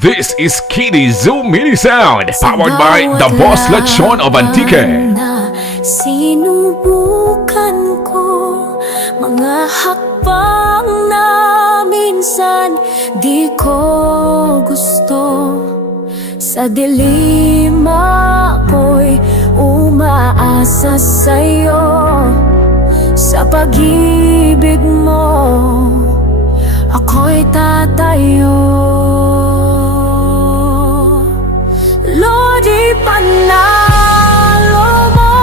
This is Kitty Zoom Mini Sound, powered by the Boss Lechon of Antique. Sinubukan ko mga hakbang na minsan di ko gusto. Sa dilim ako'y umaasa sa'yo, sa pag-ibig mo ako'y tatayo. Lord, ipanalo mo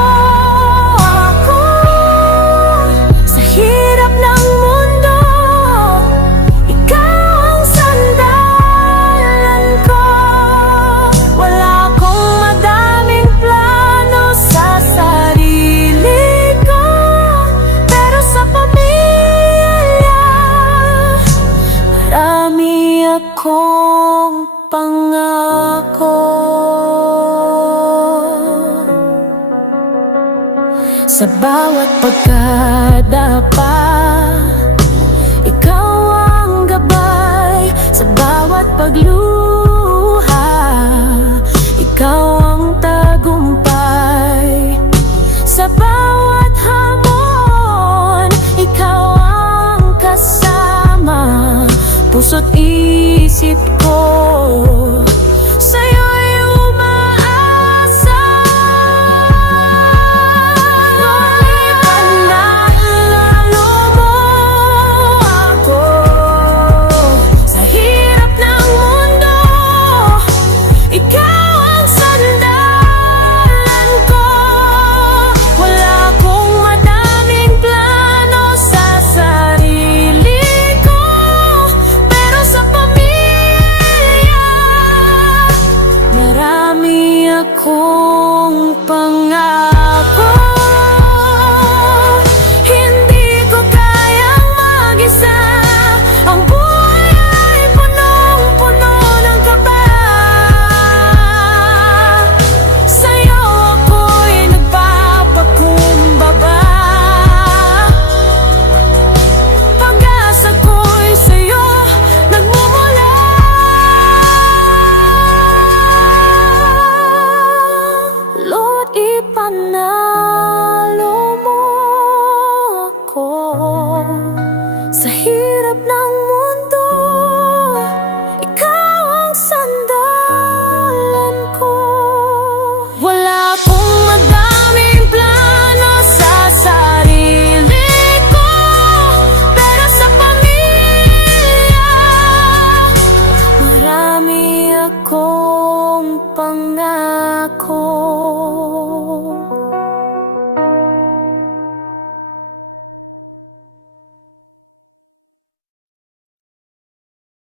ako sa hirap ng mundo. Ikaw ang sandalan ko. Wala akong madaming plano sa sarili ko, pero sa pamilya marami akong pangako. Sa bawat pagkadapa, ikaw ang gabay. Sa bawat pagluha, ikaw ang tagumpay. Sa bawat hamon, ikaw ang kasama. Puso't isip ko sa'yo'y umaasa. Ngunit panalo mo ako sa hirap ng mundo. Ikaw ang sandalan ko. Wala akong madaming plano sa sarili ko, pero sa pamilya marami akong pangako. Hindi ko kayang mag-isa. Ang buhay ay punong-puno ng kaba. Sa'yo ako'y nagpapakumbaba. Pag-asa ko'y sa'yo nagmumula. Lord, ipanalo mo ako sa hirap ng mundo. Ikaw ang sandalan ko. Wala akong madaming plano sa sarili ko, pero sa pamilya marami akong pangako.